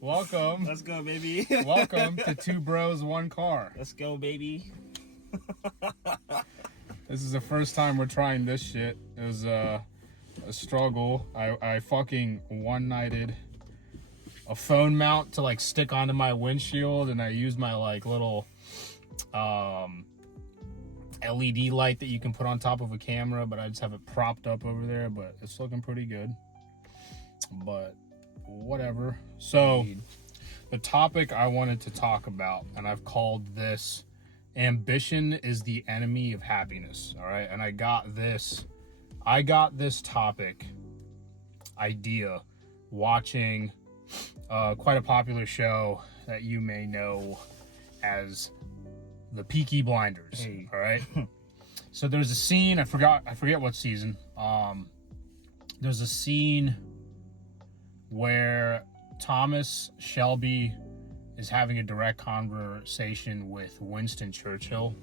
Welcome. Let's go, baby. Welcome to Two Bros, One Car. Let's go, baby. This is the first time we're trying this shit. It was a struggle. I fucking one-nighted a phone mount to like stick onto my windshield, and I used my like little LED light that you can put on top of a camera, but I just have it propped up over there, but it's looking pretty good. But whatever. So the topic I wanted to talk about, and I've called this ambition is the enemy of happiness. All right. And I got this topic idea watching quite a popular show that you may know as the Peaky Blinders. Hey. All right. So there's a scene, I forget what season. There's a scene where Thomas Shelby is having a direct conversation with Winston Churchill.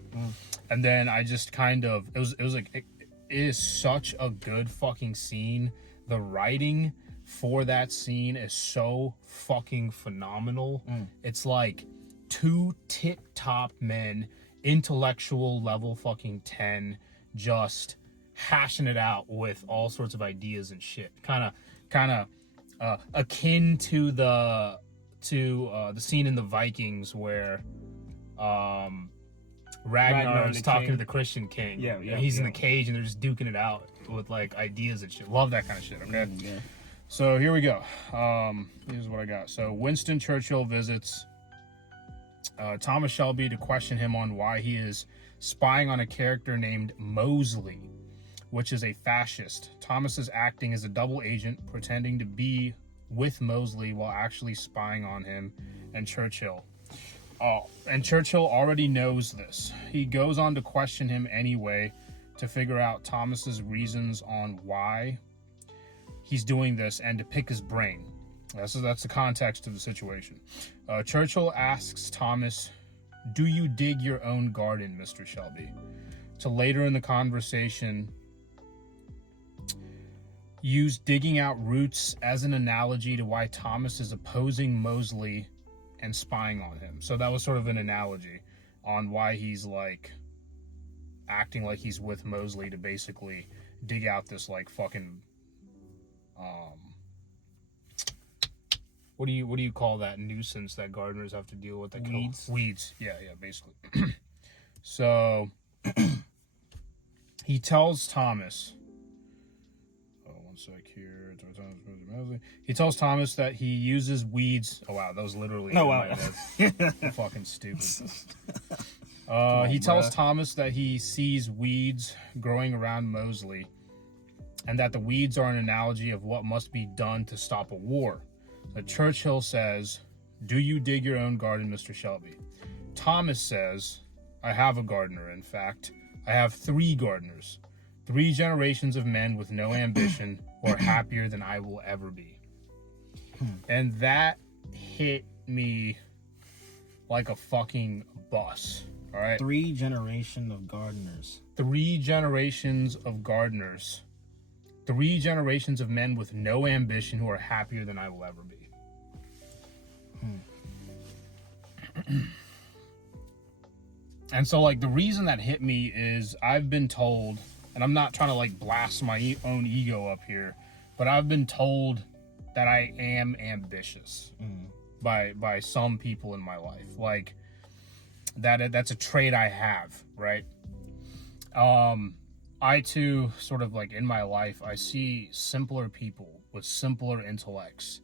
And then I just kind of, it is such a good fucking scene. The writing for that scene is so fucking phenomenal. It's like two tip-top men, intellectual level fucking 10, just hashing it out with all sorts of ideas and shit. Kind of akin to the scene in the Vikings where Ragnar is talking to the Christian king. Yeah, He's in the cage and they're just duking it out with like ideas and shit. Love that kind of shit. Okay. Yeah. So here we go. Here's what I got. So Winston Churchill visits Thomas Shelby to question him on why he is spying on a character named Mosley, which is a fascist. Thomas is acting as a double agent, pretending to be with Mosley while actually spying on him and Churchill. And Churchill already knows this. He goes on to question him anyway to figure out Thomas's reasons on why he's doing this and to pick his brain. That's the context of the situation. Churchill asks Thomas, "Do you dig your own garden, Mr. Shelby?" To later in the conversation use digging out roots as an analogy to why Thomas is opposing Mosley and spying on him. So that was sort of an analogy on why he's like acting like he's with Mosley to basically dig out this like fucking what do you call that nuisance that gardeners have to deal with? Weeds. Yeah, basically. So he tells Thomas, here. He tells Thomas that he uses weeds. Oh wow, that was literally. Oh wow, fucking stupid. He tells Thomas that he sees weeds growing around Mosley, and that the weeds are an analogy of what must be done to stop a war. So Churchill says, "Do you dig your own garden, Mr. Shelby?" Thomas says, "I have a gardener. In fact, I have 3 gardeners. 3 generations of men with no ambition who are happier than I will ever be." And that hit me like a fucking bus. All right. 3 generations of gardeners. 3 generations of gardeners. 3 generations of men with no ambition who are happier than I will ever be. And so like the reason that hit me is I've been told, and I'm not trying to like blast my own ego up here, but I've been told that I am ambitious by some people in my life. Like that's a trait I have, right? I too sort of like in my life, I see simpler people with simpler intellects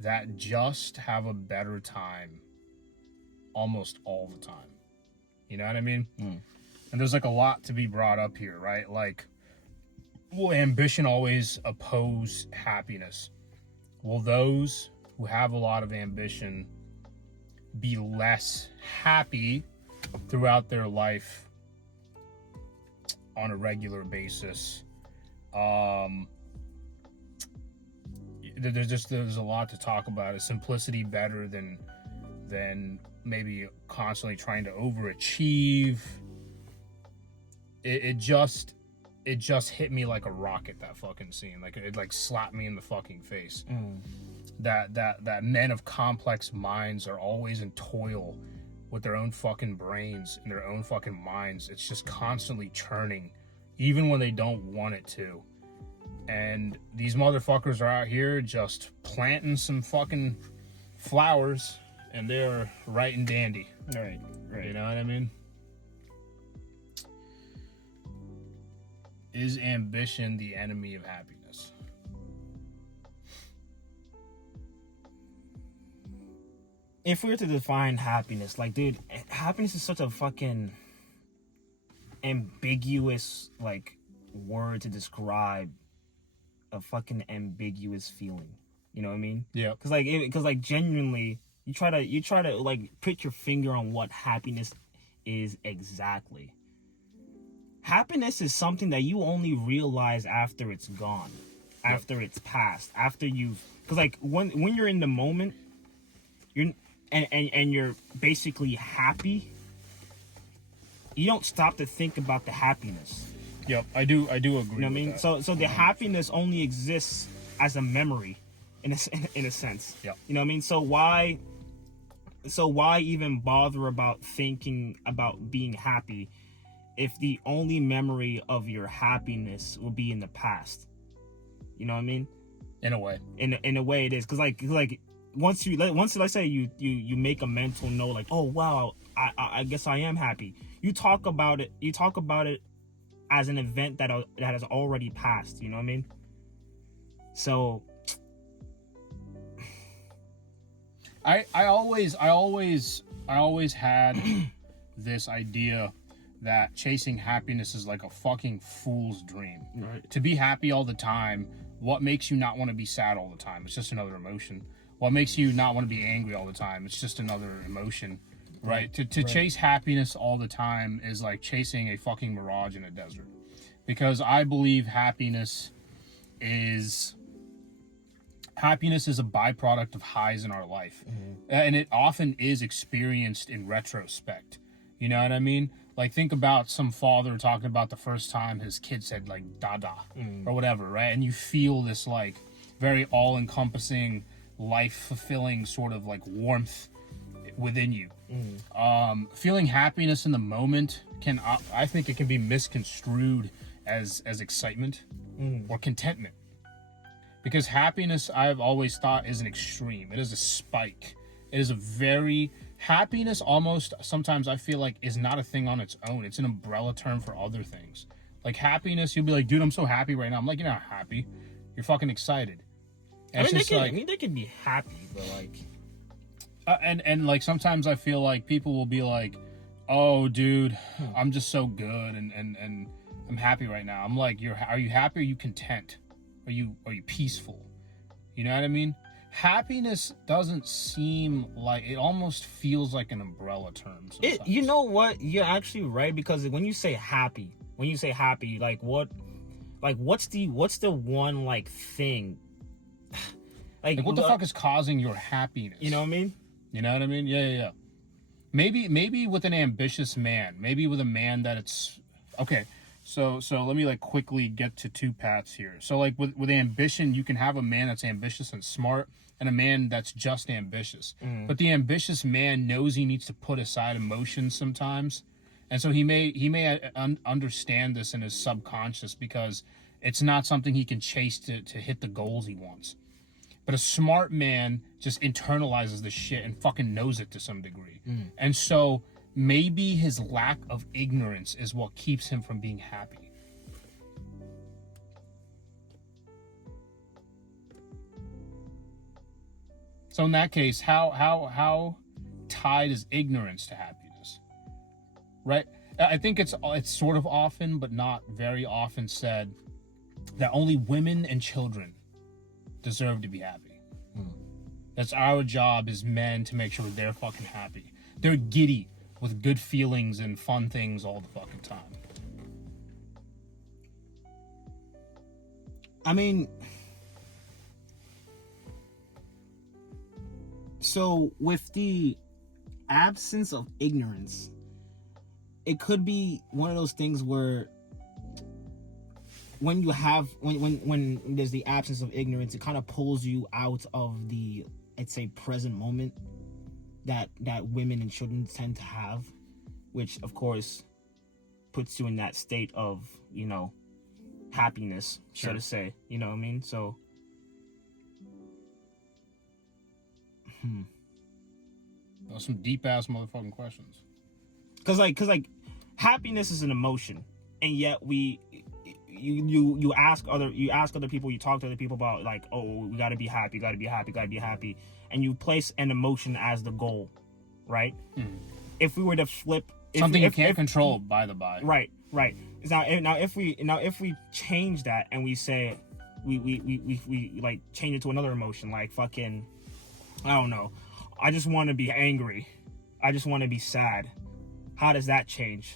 that just have a better time almost all the time. You know what I mean? And there's like a lot to be brought up here, right? Like, will ambition always oppose happiness? Will those who have a lot of ambition be less happy throughout their life on a regular basis? There's a lot to talk about. Is simplicity better than maybe constantly trying to overachieve? It it just hit me like a rocket, that fucking scene. Like it like slapped me in the fucking face. That men of complex minds are always in toil with their own fucking brains and their own fucking minds. It's just constantly churning, even when they don't want it to. And these motherfuckers are out here just planting some fucking flowers, and they're right and dandy. Right. You know what I mean? Is ambition the enemy of happiness? If we were to define happiness, like, dude, happiness is such a fucking ambiguous, like, word to describe a fucking ambiguous feeling. You know what I mean? Yeah. Because like genuinely, you try to like put your finger on what happiness is exactly. Happiness is something that you only realize after it's gone, after it's past, after you've, because like when you're in the moment, you're and you're basically happy. You don't stop to think about the happiness. Yep, I do agree. You know what I mean? That. So the happiness only exists as a memory, in a sense. Yep. You know what I mean? So why even bother about thinking about being happy if the only memory of your happiness will be in the past? You know what I mean? In a way. In a way, it is, because like once let's say you make a mental note, like, oh wow, I guess I am happy. You talk about it as an event that has already passed. You know what I mean? So I always had this idea that chasing happiness is like a fucking fool's dream. Right. To be happy all the time, what makes you not want to be sad all the time? It's just another emotion. What makes you not want to be angry all the time? It's just another emotion, right? To chase happiness all the time is like chasing a fucking mirage in a desert. Because I believe happiness is a byproduct of highs in our life. And it often is experienced in retrospect. You know what I mean? Like, think about some father talking about the first time his kid said, like, dada, or whatever, right? And you feel this, like, very all-encompassing, life-fulfilling sort of, like, warmth within you. Feeling happiness in the moment I think it can be misconstrued as excitement or contentment. Because happiness, I've always thought, is an extreme. It is a spike. It is a very... Happiness almost, sometimes I feel like, is not a thing on its own. It's an umbrella term for other things. Like, happiness, you'll be like, dude, I'm so happy right now. I'm like, you're not happy. You're fucking excited. And they can be happy, but like... and like, sometimes I feel like people will be like, oh, dude, I'm just so good, and I'm happy right now. I'm like, are you happy? Or are you content? Are you peaceful? You know what I mean? Happiness doesn't seem like, it almost feels like an umbrella term sometimes. You know what? You're actually right, because when you say happy, like what's the one like thing? Like what the fuck is causing your happiness? You know what I mean? You know what I mean? Yeah. Maybe with an ambitious man, maybe with a man that it's okay. So let me like quickly get to two paths here. So like with ambition, you can have a man that's ambitious and smart, and a man that's just ambitious. But the ambitious man knows he needs to put aside emotions sometimes, and so he may understand this in his subconscious, because it's not something he can chase to hit the goals he wants. But a smart man just internalizes the shit and fucking knows it to some degree, and so maybe his lack of ignorance is what keeps him from being happy. So in that case, how tied is ignorance to happiness? Right? I think it's sort of often, but not very often, said that only women and children deserve to be happy. That's our job as men, to make sure they're fucking happy. They're giddy with good feelings and fun things all the fucking time. I mean, so with the absence of ignorance, it could be one of those things where when you have when there's the absence of ignorance, it kind of pulls you out of the, I'd say, present moment that women and children tend to have, which of course puts you in that state of, you know, happiness, Sure. so to say. You know what I mean? So Those are some deep ass motherfucking questions. cause like happiness is an emotion, and yet you ask other people, you talk to other people about, like, oh, we gotta be happy, gotta be happy, and you place an emotion as the goal, right? If we were to flip Something you can't control, by the by. right. Now if we change that and we say we like change it to another emotion, like fucking, I don't know, I just want to be angry, I just want to be sad, how does that change?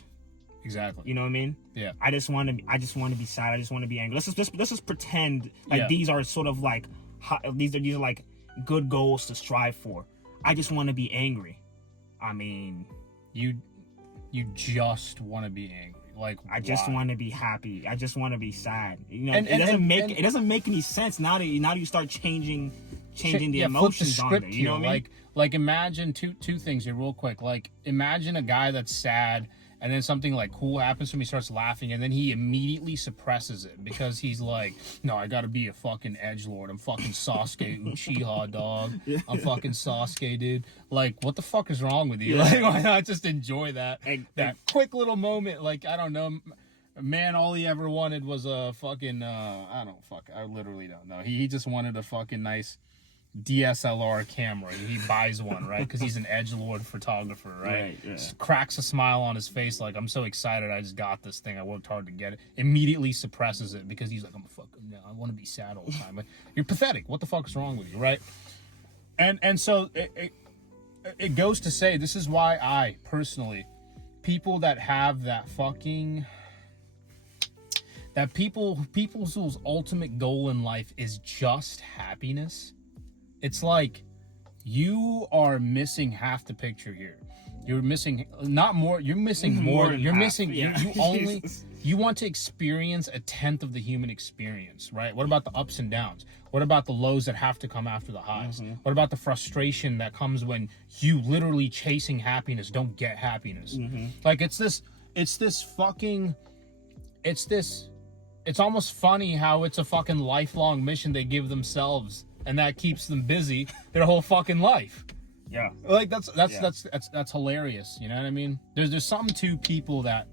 Exactly. You know what I mean? Yeah. I just want to be sad. I just want to be angry. Let's just pretend like these are sort of like these are like good goals to strive for. I just want to be angry. I mean, You just want to be angry. Like, I just why? want to be happy. I just want to be sad. You know, And- it doesn't and- make and- it doesn't make any sense now that you start changing the Yeah, flip the emotions on script there. You know here. what I mean? Like imagine two things here real quick. Like, imagine a guy that's sad and then something like cool happens to him, he starts laughing, and then he immediately suppresses it because he's like, no, I gotta be a fucking edgelord. I'm fucking Sasuke Uchiha, dog. I'm fucking Sasuke, dude. Like, what the fuck is wrong with you? Yeah. Like, why not just enjoy that And- that quick little moment? Like, I don't know, man, all he ever wanted was a fucking I literally don't know. He just wanted a fucking nice DSLR camera. He buys one, right? Because he's an edgelord photographer, right? Right, yeah. Just cracks a smile on his face, like, I'm so excited, I just got this thing, I worked hard to get it. Immediately suppresses it because he's like, I'm a fucking, no, I want to be sad all the time. Like, you're pathetic. What the fuck is wrong with you, right? And so it goes to say, this is why I personally, people that have that fucking, that people's ultimate goal in life is just happiness. It's like, you are missing half the picture here. You're missing not more. You're missing More more. than You're half, missing. yeah. You only. Jesus. You want to experience a tenth of the human experience, right? What about the ups and downs? What about the lows that have to come after the highs? What about the frustration that comes when you literally chasing happiness don't get happiness? Like, it's almost funny how it's a fucking lifelong mission they give themselves, and that keeps them busy their whole fucking life. Yeah. Like, that's hilarious. You know what I mean? There's something to people that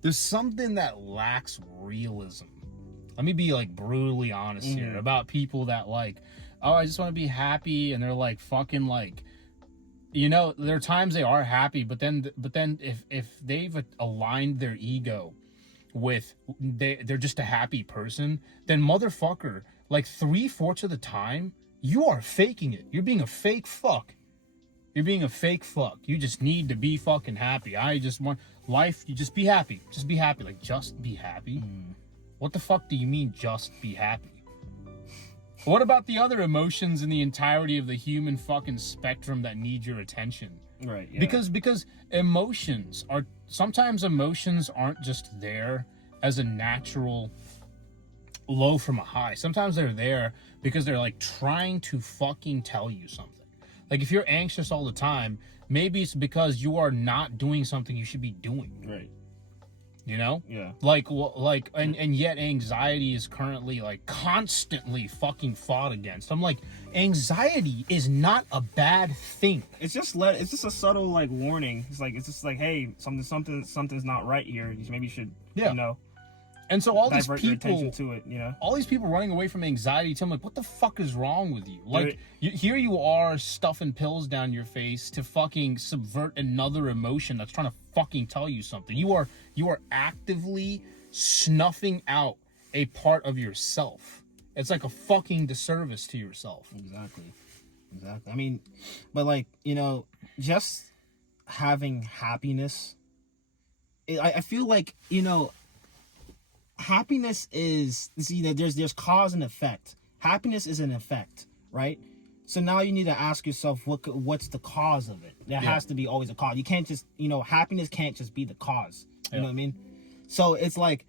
there's something that lacks realism. Let me be like brutally honest here about people that, like, oh, I just want to be happy, and they're like fucking, like, you know, there are times they are happy, but then if they've aligned their ego with they're just a happy person, then motherfucker, like 3/4 of the time you are faking it. You're being a fake fuck. You're being a fake fuck. You just need to be fucking happy. I just want life. You just be happy. Just be happy. Like, just be happy. What the fuck do you mean, just be happy? What about the other emotions in the entirety of the human fucking spectrum that need your attention? Right. Yeah. Because emotions aren't just there as a natural low from a high. Sometimes they're there because they're like trying to fucking tell you something. Like, if you're anxious all the time, maybe it's because you are not doing something you should be doing. Right. You know? Yeah. And yet anxiety is currently, like, constantly fucking fought against. I'm like, anxiety is not a bad thing. It's just a subtle, like, warning. It's just like, hey, something's not right here. Maybe you should, Yeah. you know, And so all these divert your people, attention to it. You know. all these people running away from anxiety, tell me, like, what the fuck is wrong with you? Like, here you are stuffing pills down your face to fucking subvert another emotion that's trying to fucking tell you something. You are actively snuffing out a part of yourself. It's like a fucking disservice to yourself. Exactly. I mean, but, like, you know, just having happiness, I feel like, you know, happiness is, you know, there's cause and effect. Happiness is an effect, right? So now you need to ask yourself, what's the cause of it? There has to be always a cause. You can't just, you know, happiness can't just be the cause. You know what I mean? So it's like,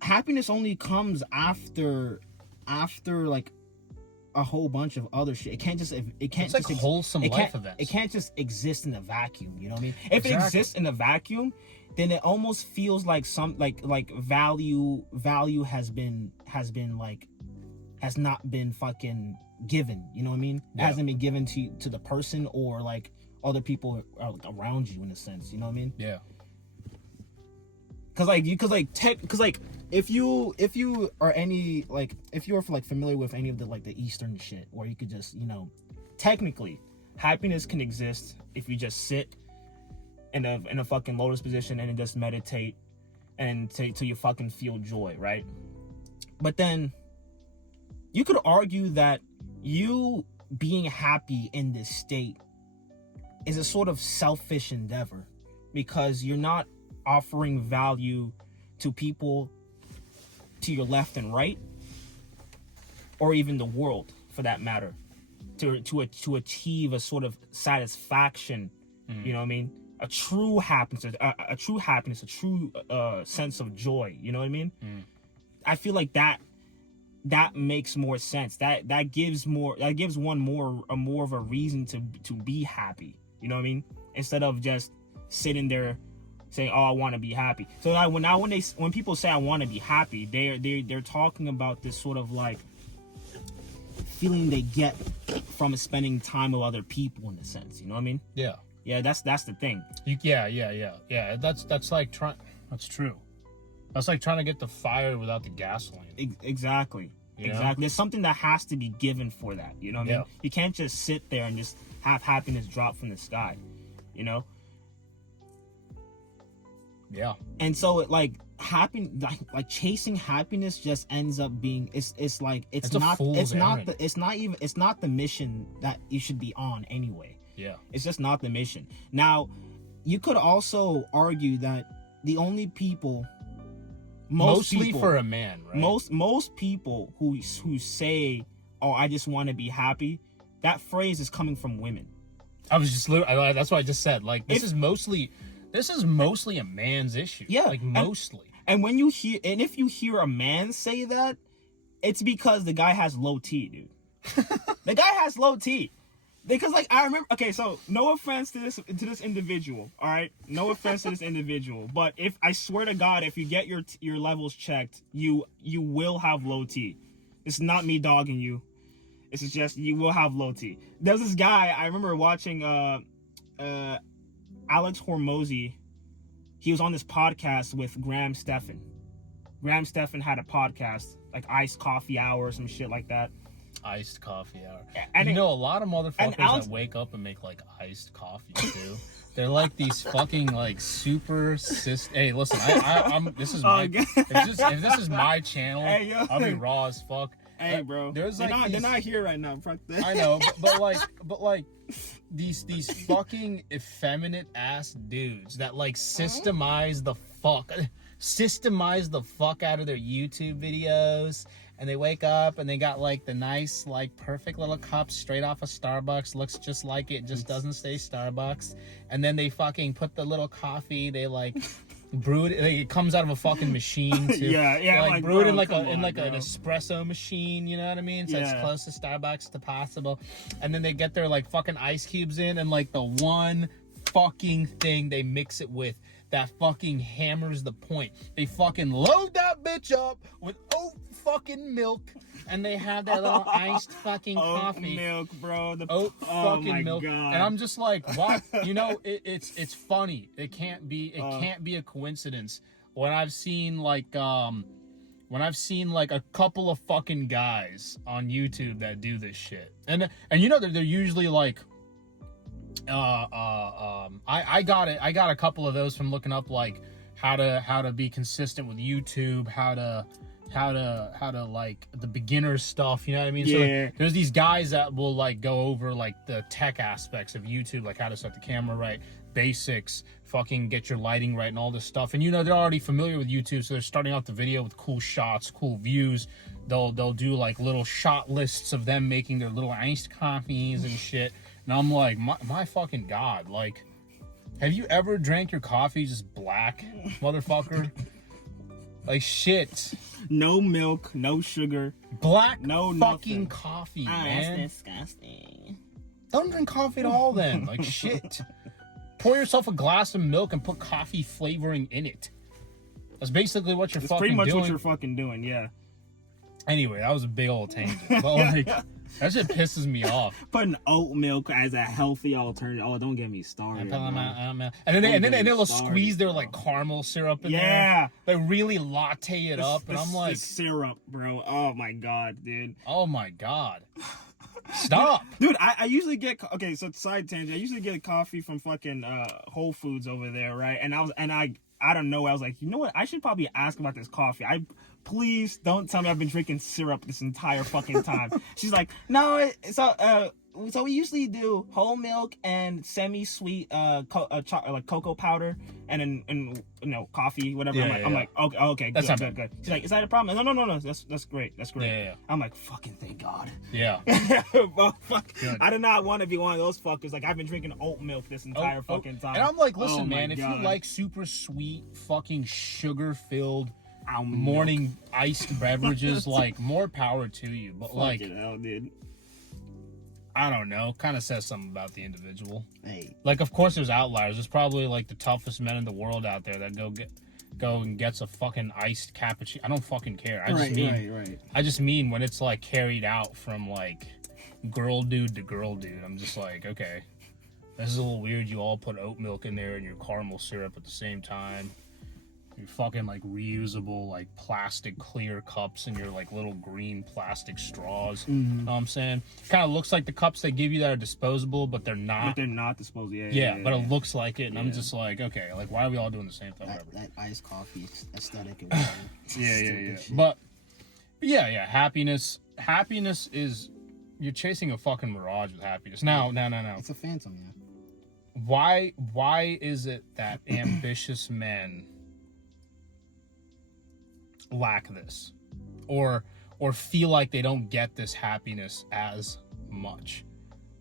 happiness only comes after like a whole bunch of other shit. It can't just It's like wholesome life events. It can't just exist in a vacuum. You know what I mean? If it Exactly. exists in a vacuum, then it almost feels like some like value has not been fucking given. You know what I mean? It Yeah. hasn't been given to the person or like other people around you in a sense. You know what I mean? Yeah. Cause if you are any like if you're like familiar with any of the like the Eastern shit, where you could just technically happiness can exist if you just sit in a fucking lotus position and just meditate and till you fucking feel joy, right? But then you could argue that you being happy in this state is a sort of selfish endeavor because you're not offering value to people to your left and right, or even the world for that matter, to achieve a sort of satisfaction. You know what I mean? A true happiness, a true sense of joy. You know what I mean? I feel like that makes more sense. That gives one more of a reason to be happy. You know what I mean? Instead of just sitting there saying, "Oh, I want to be happy." So when people say I want to be happy, they're talking about this sort of like feeling they get from spending time with other people in a sense. You know what I mean? Yeah. Yeah, that's the thing. Yeah. That's like trying. That's true. That's like trying to get the fire without the gasoline. Exactly. You know? Exactly. There's something that has to be given for that. You know what I mean? You can't just sit there and just have happiness drop from the sky. You know? Yeah. And so it like chasing happiness just ends up being it's not the mission that you should be on anyway. Yeah. It's just not the mission. Now, you could also argue that the only people mostly for a man, right? Most people who say, "Oh, I just want to be happy," that phrase is coming from women. That's what I just said. Like this is mostly a man's issue. Yeah, like mostly. And if you hear a man say that, it's because the guy has low T, dude. The guy has low T. Because like I remember, okay, so no offense to this individual, all right, no offense to this individual, but if I swear to God, if you get your levels checked, you will have low T. It's not me dogging you. It's just you will have low T. There's this guy I remember watching, Alex Hormozy. He was on this podcast with Graham Stephan. Graham Stephan had a podcast like Iced Coffee Hour or some shit like that. Iced coffee hour. And a lot of motherfuckers that wake up and make like iced coffee too. They're like these fucking like super Hey, listen, I'm this is my if this is my channel, hey, I'll be raw as fuck. Hey, bro, they're not here right now. I know, but like these fucking effeminate ass dudes that like systemize the fuck out of their YouTube videos. And they wake up and they got like the nice, like perfect little cup straight off of Starbucks. Looks just like it, just doesn't say Starbucks. And then they fucking put the little coffee. They like brew it. It comes out of a fucking machine too. Yeah. Like brew it in like an espresso machine. You know what I mean? So it's close to Starbucks to possible. And then they get their like fucking ice cubes in, and like the one fucking thing they mix it with that fucking hammers the point. They fucking load that bitch up with oat fucking milk, and they have that little iced fucking coffee. Oat milk, bro. Oat fucking milk. God. And I'm just like, what? You know, it's funny. It can't be a coincidence. When I've seen like a couple of fucking guys on YouTube that do this shit, and you know they're usually like. I got a couple of those from looking up like how to be consistent with YouTube, how to like the beginner stuff, you know what I mean? Yeah. So like, there's these guys that will like go over like the tech aspects of YouTube, like how to set the camera right, basics, fucking get your lighting right and all this stuff. And you know, they're already familiar with YouTube, so they're starting off the video with cool shots, cool views. They'll do like little shot lists of them making their little iced coffees and shit. And I'm like, my fucking God, like, have you ever drank your coffee just black, motherfucker? Like shit. No milk, no sugar. Black No fucking nothing. coffee, Ah, man. that's disgusting. Don't drink coffee at all then. Like shit. Pour yourself a glass of milk and put coffee flavoring in it. That's basically what you're It's fucking pretty much doing. what you're fucking doing, yeah. Anyway, that was a big old tangent. But like, that shit pisses me off. Putting oat milk as a healthy alternative. Oh, don't get me started. And bro. then they'll Started, squeeze their bro. like caramel syrup in there. Yeah. They really latte it up, and I'm like, the syrup, bro. Oh my god, dude. oh my god, stop. Dude, I usually get okay. So side tangent. I usually get coffee from fucking Whole Foods over there, right? And I don't know. I was like, you know what? I should probably ask about this coffee. Please don't tell me I've been drinking syrup this entire fucking time. She's like, no. So we usually do whole milk and semi-sweet like cocoa powder and coffee, whatever. Yeah, I'm yeah. like, okay, That's good, not good. She's like, is that a problem? No. That's great. That's great. Yeah. I'm like, fucking thank God. Yeah. Well, fuck. Good. I did not want to be one of those fuckers. Like, I've been drinking oat milk this entire fucking time. And I'm like, Oh listen, my man, if God. you like super sweet, fucking sugar-filled Almond morning iced beverages, like more power to you. But milk. like, Fucking hell, dude. I don't know, kind of says something about the individual. Hey. Like, of course, there's outliers. There's probably like the toughest men in the world out there that go and gets a fucking iced cappuccino. I don't fucking care. Right. I just mean when it's like carried out from like girl dude to girl dude. I'm just like, okay, this is a little weird. You all put oat milk in there and your caramel syrup at the same time. Your fucking like reusable like plastic clear cups and your like little green plastic straws. You know what I'm saying? Kind of looks like the cups they give you that are disposable, but they're But not. they're not disposable. Yeah, but it looks like it, and I'm just like, okay, like why are we all doing the same thing? That, Whatever. that iced coffee aesthetic. And whatever. Yeah. Stupid shit. But yeah. Happiness is you're chasing a fucking mirage with happiness. No. It's a phantom, yeah. Why is it that ambitious men lack this, or feel like they don't get this happiness as much?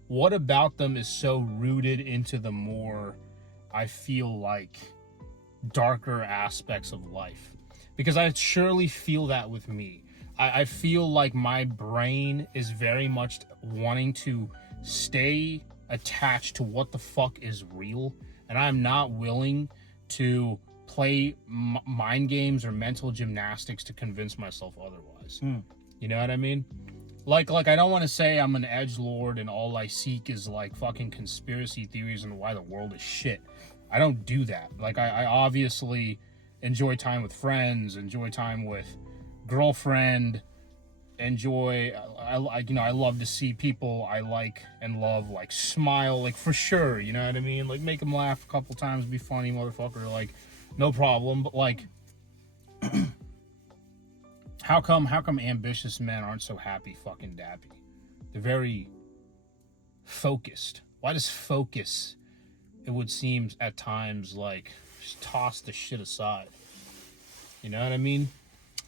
What about them is so rooted into the more, I feel like, darker aspects of life? Because I surely feel that with me. I feel like my brain is very much wanting to stay attached to what the fuck is real, and I'm not willing to play mind games or mental gymnastics to convince myself otherwise. You know what I mean? Like I don't want to say I'm an edgelord and all I seek is like fucking conspiracy theories and why the world is shit. I don't do that. Like I obviously enjoy time with friends, enjoy time with girlfriend, I love to see people I like and love like smile, like for sure, you know what I mean? Like make them laugh a couple times, be funny, motherfucker, like no problem. But like how come ambitious men aren't so happy fucking dappy? They're very focused. Why does focus, it would seem at times like just toss the shit aside? You know what I mean?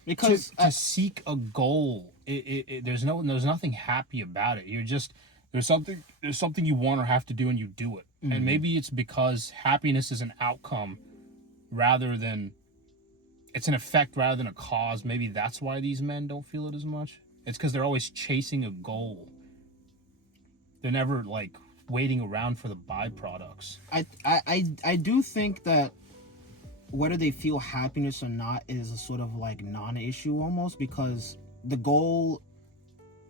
Because to seek a goal, there's nothing happy about it. You're just there's something you want or have to do and you do it. Mm-hmm. And maybe it's because happiness is an outcome rather than it's an effect rather than a cause. Maybe that's why these men don't feel it as much. It's because they're always chasing a goal. They're never like waiting around for the byproducts. I do think that whether they feel happiness or not is a sort of like non-issue almost, because the goal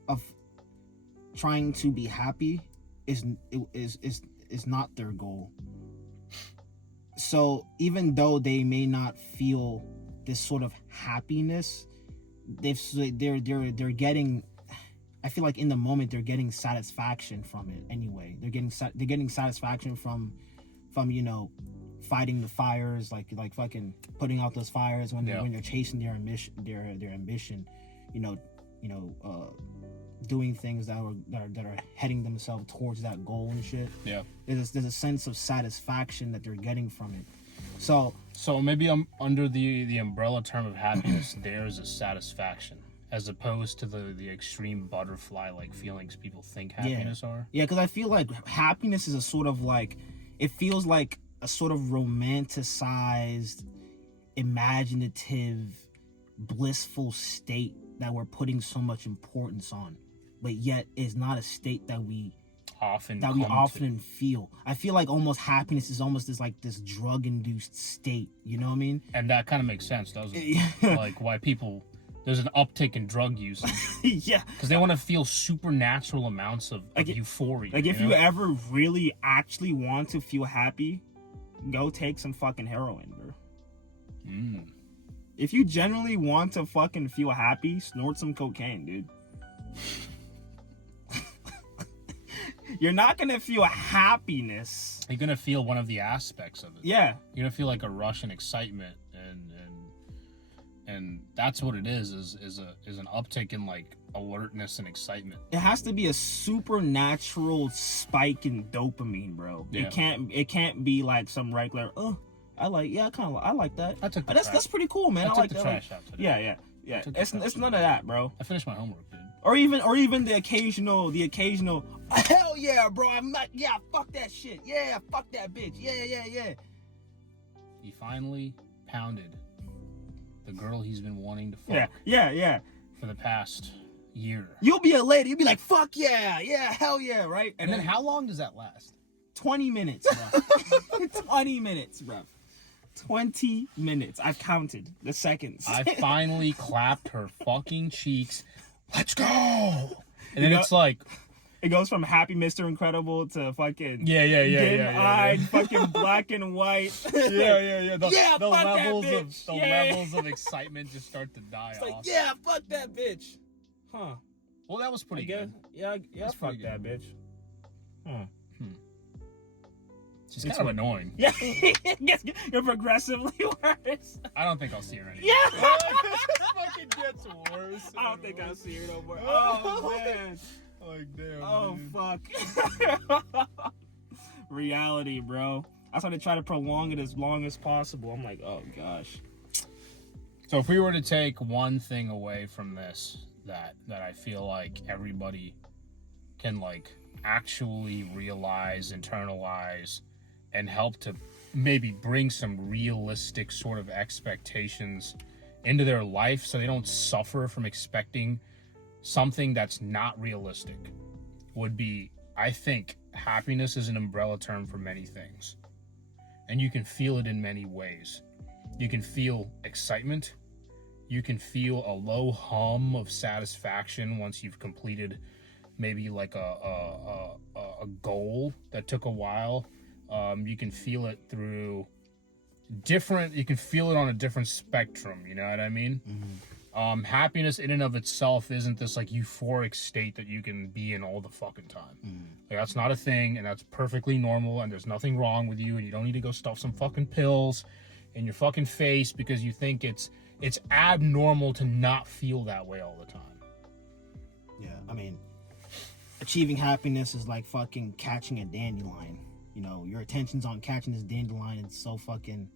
of trying to be happy is not their goal. So even though they may not feel this sort of happiness, they're getting, I feel like in the moment they're getting satisfaction from it anyway. They're getting satisfaction from fighting the fires, like fucking putting out those fires when they're chasing their ambition, doing things that are heading themselves towards that goal and shit. Yeah. There's a sense of satisfaction that they're getting from it. So maybe I'm under the umbrella term of happiness. There's a satisfaction as opposed to the extreme butterfly like feelings people think happiness are. Yeah, because I feel like happiness is a sort of like, it feels like a sort of romanticized, imaginative blissful state that we're putting so much importance on, but yet is not a state that we often feel. I feel like almost happiness is almost this drug-induced state. You know what I mean? And that kind of makes sense, doesn't it? Like why people, there's an uptick in drug use. Yeah. Because they want to feel supernatural amounts of euphoria. Like if you ever really actually want to feel happy, go take some fucking heroin, bro. If you genuinely want to fucking feel happy, snort some cocaine, dude. You're not gonna feel happiness. You're gonna feel one of the aspects of it. Yeah. You're gonna feel like a rush and excitement, and that's what it is an uptick in like alertness and excitement. It has to be a supernatural spike in dopamine, bro. Yeah. It can't be like some regular. Oh, I like that. I took the That's trash. pretty cool, man. I I took like the that. trash out today. Yeah. It's none of that, bro. I finished my homework, dude. Or even the occasional. Hell yeah, bro. I'm not. Yeah, fuck that shit. Yeah, fuck that bitch. Yeah. He finally pounded the girl he's been wanting to fuck Yeah. for the past year. You'll be a lady. You'll be like, fuck yeah, hell yeah, right? And then how long does that last? 20 minutes, bro. 20 minutes, bro. 20 minutes. I've counted the seconds. I finally clapped her fucking cheeks. Let's go. And then it's like, it goes from happy Mr. Incredible to fucking yeah. fucking black and white. Yeah. The fuck that levels bitch. of levels of excitement just start to die It's off. like, yeah, fuck that bitch. Huh. Well, that was pretty good. Yeah, That's fuck pretty that bitch. Huh. She's kind of annoying. Yeah, you're progressively worse. I don't think I'll see her anymore. Yeah. This fucking gets worse. I don't think I'll see her no more. Oh, man. Like, damn. Oh, dude. fuck. Reality, bro. I started to try to prolong it as long as possible. I'm like, oh, gosh. So if we were to take one thing away from this that I feel like everybody can like actually realize, internalize, and help to maybe bring some realistic sort of expectations into their life so they don't suffer from expecting something that's not realistic, would be, I think, happiness is an umbrella term for many things. And you can feel it in many ways. You can feel excitement. You can feel a low hum of satisfaction once you've completed maybe like a goal that took a while. You can feel it through you can feel it on a different spectrum, you know what I mean? Mm-hmm. Happiness in and of itself isn't this like euphoric state that you can be in all the fucking time. Mm-hmm. Like, that's not a thing, and that's perfectly normal, and there's nothing wrong with you, and you don't need to go stuff some fucking pills in your fucking face because you think it's abnormal to not feel that way all the time. Yeah, I mean, achieving happiness is like fucking catching a dandelion. You know, your attention's on catching this dandelion. It's so fucking,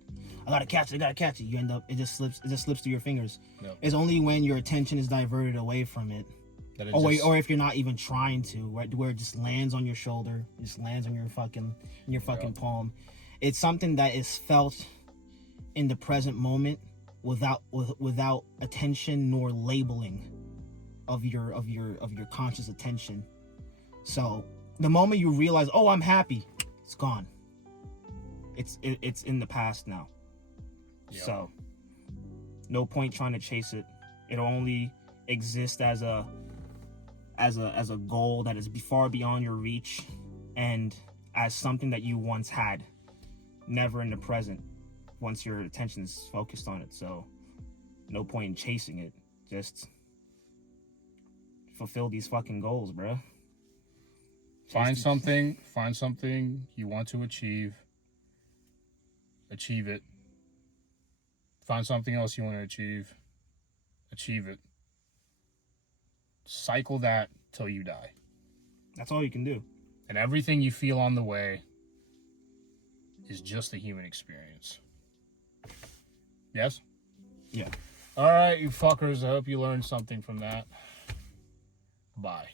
I gotta catch it. You end up, it just slips through your fingers. Yep. It's only when your attention is diverted away from it, or if you're not even trying to, where it just lands on your shoulder, it just lands on your fucking palm. It's something that is felt in the present moment without attention nor labeling of your conscious attention. So the moment you realize, oh, I'm happy, it's gone. It's in the past now. Yep. So no point trying to chase it. It'll only exist as a goal that is far beyond your reach, and as something that you once had, never in the present, once your attention is focused on it. So no point in chasing it. Just fulfill these fucking goals, bro. Find something you want to achieve it. Find something else you want to achieve it. Cycle that till you die. That's all you can do. And everything you feel on the way is just the human experience. Yes? Yeah. All right, you fuckers. I hope you learned something from that. Bye.